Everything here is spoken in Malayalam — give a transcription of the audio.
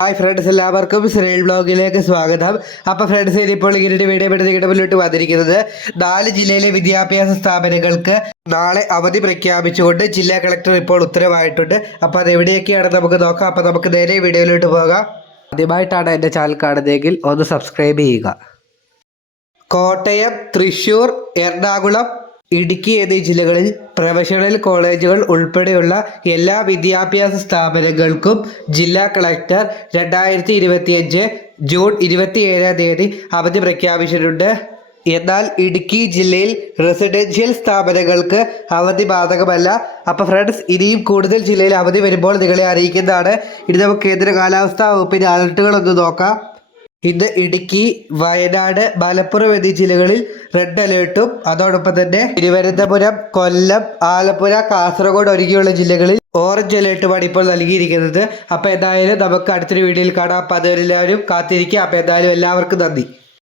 ഹായ് ഫ്രണ്ട്സ് എല്ലാവർക്കും ശ്രീൽ ബ്ലോഗിലേക്ക് സ്വാഗതം. അപ്പോൾ ഫ്രണ്ട്സ് ഇപ്പോൾ ഇങ്ങനെ വീഡിയോ പെടുത്തിട്ട് വന്നിരിക്കുന്നത് നാല് ജില്ലയിലെ വിദ്യാഭ്യാസ സ്ഥാപനങ്ങൾക്ക് നാളെ അവധി പ്രഖ്യാപിച്ചുകൊണ്ട് ജില്ലാ കളക്ടർ ഇപ്പോൾ ഉത്തരവായിട്ടുണ്ട്. അപ്പോൾ അത് എവിടെയൊക്കെയാണ് നമുക്ക് നോക്കാം. അപ്പോൾ നമുക്ക് നേരെ വീഡിയോയിലോട്ട് പോകാം. ആദ്യമായിട്ടാണ് എന്റെ ചാനൽ കാണുന്നതെങ്കിൽ ഒന്ന് സബ്സ്ക്രൈബ് ചെയ്യുക. കോട്ടയം തൃശ്ശൂർ എറണാകുളം ഇടുക്കി എന്നീ ജില്ലകളിൽ പ്രൊഫഷണൽ കോളേജുകൾ ഉൾപ്പെടെയുള്ള എല്ലാ വിദ്യാഭ്യാസ സ്ഥാപനങ്ങൾക്കും ജില്ലാ കളക്ടർ രണ്ടായിരത്തി ഇരുപത്തിയഞ്ച് ജൂൺ ഇരുപത്തിയേഴാം തീയതി അവധി പ്രഖ്യാപിച്ചിട്ടുണ്ട്. എന്നാൽ ഇടുക്കി ജില്ലയിൽ റെസിഡൻഷ്യൽ സ്ഥാപനങ്ങൾക്ക് അവധി ബാധകമല്ല. അപ്പോൾ ഫ്രണ്ട്സ് ഇനിയും കൂടുതൽ ജില്ലയിൽ അവധി വരുമ്പോൾ നിങ്ങളെ അറിയിക്കുന്നതാണ്. ഇനി നമുക്ക് കേന്ദ്ര കാലാവസ്ഥാ വകുപ്പിന്റെ അലർട്ടുകളൊന്ന് നോക്കാം. ഇന്ന് ഇടുക്കി വയനാട് മലപ്പുറം എന്നീ ജില്ലകളിൽ റെഡ് അലേർട്ടും അതോടൊപ്പം തന്നെ തിരുവനന്തപുരം കൊല്ലം ആലപ്പുഴ കാസർഗോഡ് ഒഴികെയുള്ള ജില്ലകളിൽ ഓറഞ്ച് അലേർട്ടുമാണ് ഇപ്പോൾ നൽകിയിരിക്കുന്നത്. അപ്പോൾ എന്തായാലും നമുക്ക് അടുത്തൊരു വീഡിയോയിൽ കാണാം. അപ്പോൾ അതുവരെ എല്ലാവരും കാത്തിരിക്കുക. അപ്പോൾ എന്തായാലും എല്ലാവർക്കും നന്ദി.